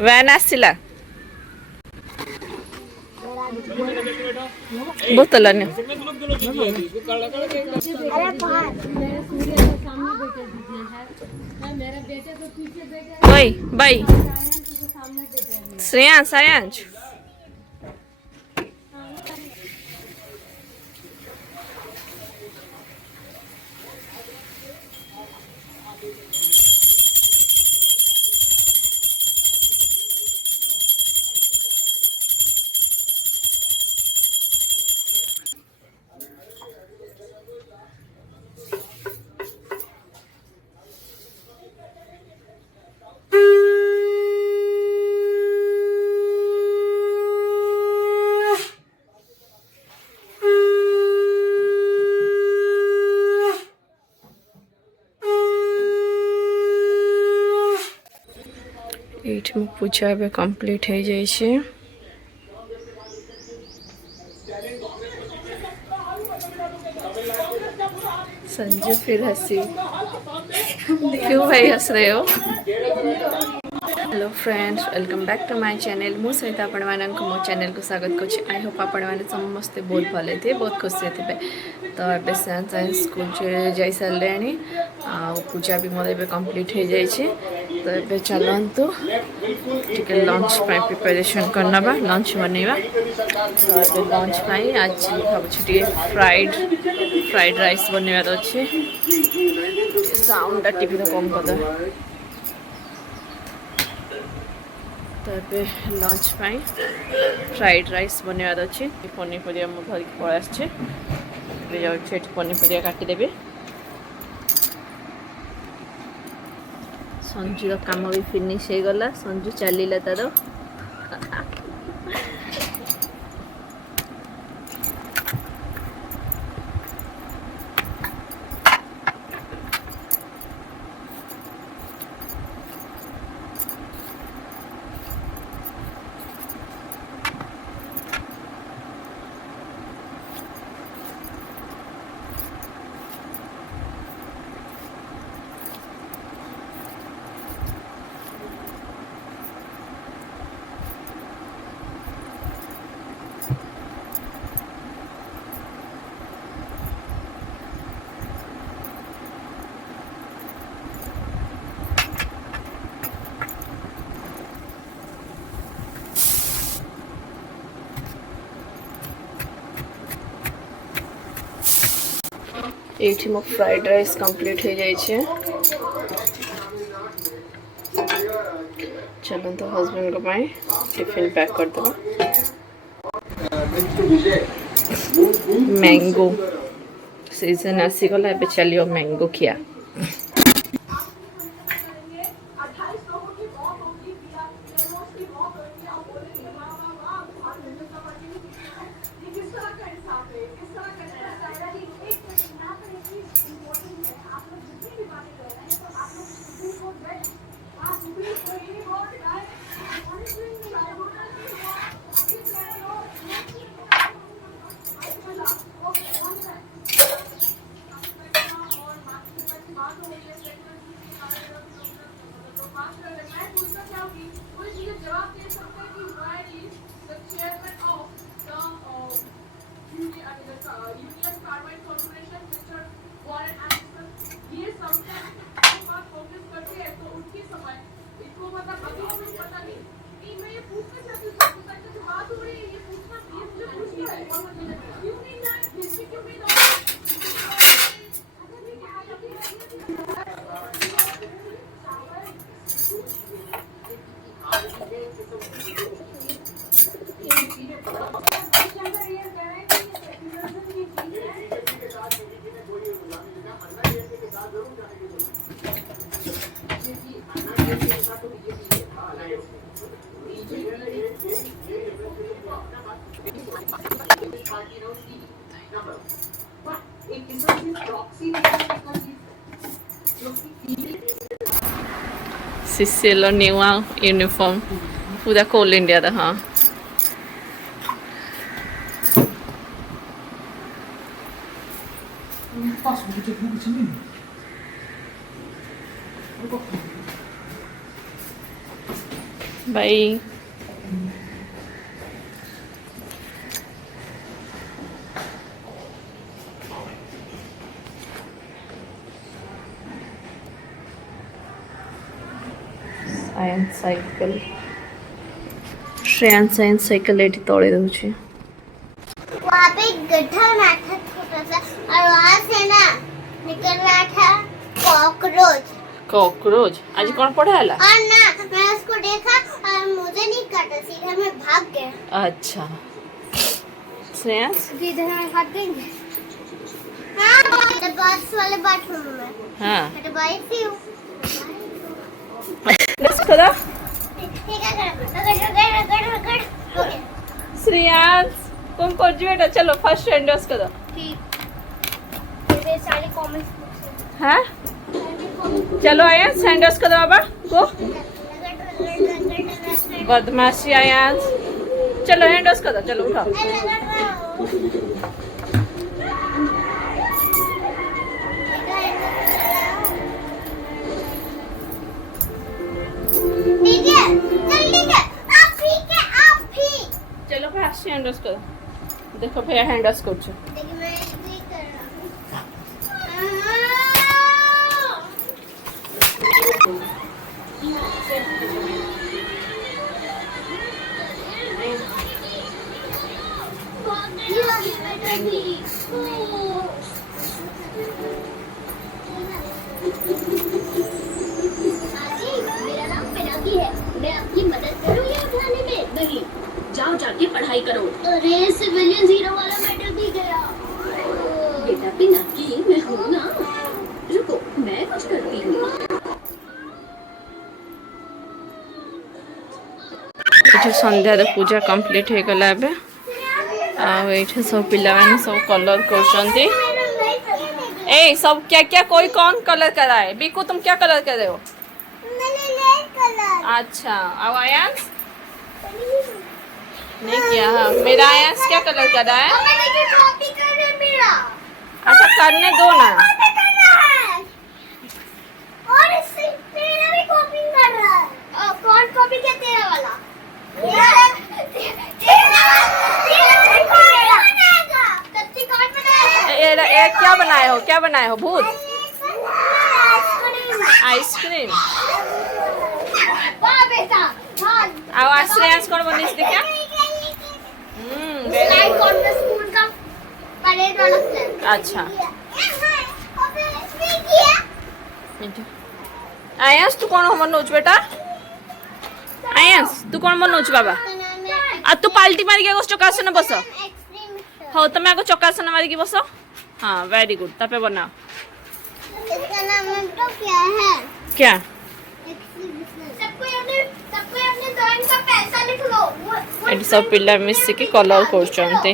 Van आसला बोतल by Shreyansh Aayansh एठी मो पूजा ए कंप्लीट हो जाए संजू फिर हसी क्यों भाई हस रहे हो। Hello friends welcome back to my channel मु सहित आपण मानक मो चैनल को स्वागत करुच्ची। आई होप आपण मैंने समस्ते बहुत भले थे बहुत खुशी थे। तो ये साइंस स्कूल जा सारे आ पूजा भी मोर कंप्लीट हो जाए। तो ये चलतु टे लंच प्रिपरेशन करना लंच बनवा। तो लंच आज भावी फ्राइड राइस बनवार अच्छे। साउंड टीवी कम कर। तो ये लंच फ्राइड राइस बनवार अच्छे। पनीपरिया मुझे धरिक पलि आसे पनीपरिया काटिदेवी। संजूर काम भी फिनिश हो गला। संजू चलला तार ये मो फ्राइड राइस कंप्लीट हो जाए। चलो तो हस्बैंड को टिफिन पैक कर दो। मैंगो सीजन आसीगला ए चलियो मैंगो खिया। CCL न्यू यूनिफॉर्म पूरा कोल इंडिया दा हाँ भाई science cycle Shreyansh science cycle eighty तोड़े दूची वहाँ पे एक गड्ढा बना था छोटा सा और वहाँ से ना निकल रहा था कॉकरोच। कॉकरोच आज कौन पढ़ा है और ना मैं उसको देखा और मुझे नहीं काटा, सीधा मैं भाग गया। अच्छा श्रेयांश इधर में काट देंगे। हाँ बस वाले बाथरूम में। हाँ मैं तो बाई थी हूँ। बस करो ठीक है रगड़ हो गया। श्रेयांश तुम पहुंच बेटा चलो फर्स्ट हैंडवाश करो ठीक मेरे सारे कमेंट्स हाँ चलो आयांश हैंडवाश करो बाबा को बदमाशी आयांश चलो हैंडवाश करो चलो उठाओ ठीक है जल्दी कर आप भी चलो फास्ट हैंडवाश करो देखो भैया हैंडवाश कर देखिए मैं इसे कर रहा मेरा नाम पिनाकी है, मैं आपकी मदद करूं ये उठाने में? नहीं, जाओ जाके पढ़ाई करो। अरे सिविलियन हीरो वाला मेडल भी गया। बेटा पिनाकी मैं हूँ ना, रुको मैं कुछ करती हूँ। ये संध्यार पूजा कंप्लीट हो गला एबे ये सब पिला माने सब कलर करछंती ए सब क्या क्या कोई कौन कलर कर रहा है बीकू तुम क्या कलर कर रहे हो मैंने रेड कलर। अच्छा अब आयांश नहीं किया हाँ मेरा आयांश क्या कलर कर रहा है मैंने कॉपी कर रहा है मेरा। अच्छा करने दो ना कॉपी कर रहा है और इससे मेरा भी कॉपी कर रहा है। कौन कॉपी किया तेरा वाला? ये क्या बनाए हो भूत आइसक्रीम अब श्रेयांश कौन बनीस क्या अच्छा आयांश तू कौन मनोज बेटा आयांश तू कौन मनोज बाबा आ तू पाल्टी मारिक आग चकासन बस हाँ तुम आग चकासन मारिक बस हाँ वेरी गुड तापे बनाओ इसका नाम तो क्या है? क्या सबको अपने ड्राइंग का पैसा लिख लो। एटी सब पिला मिसिकी कलर करछंती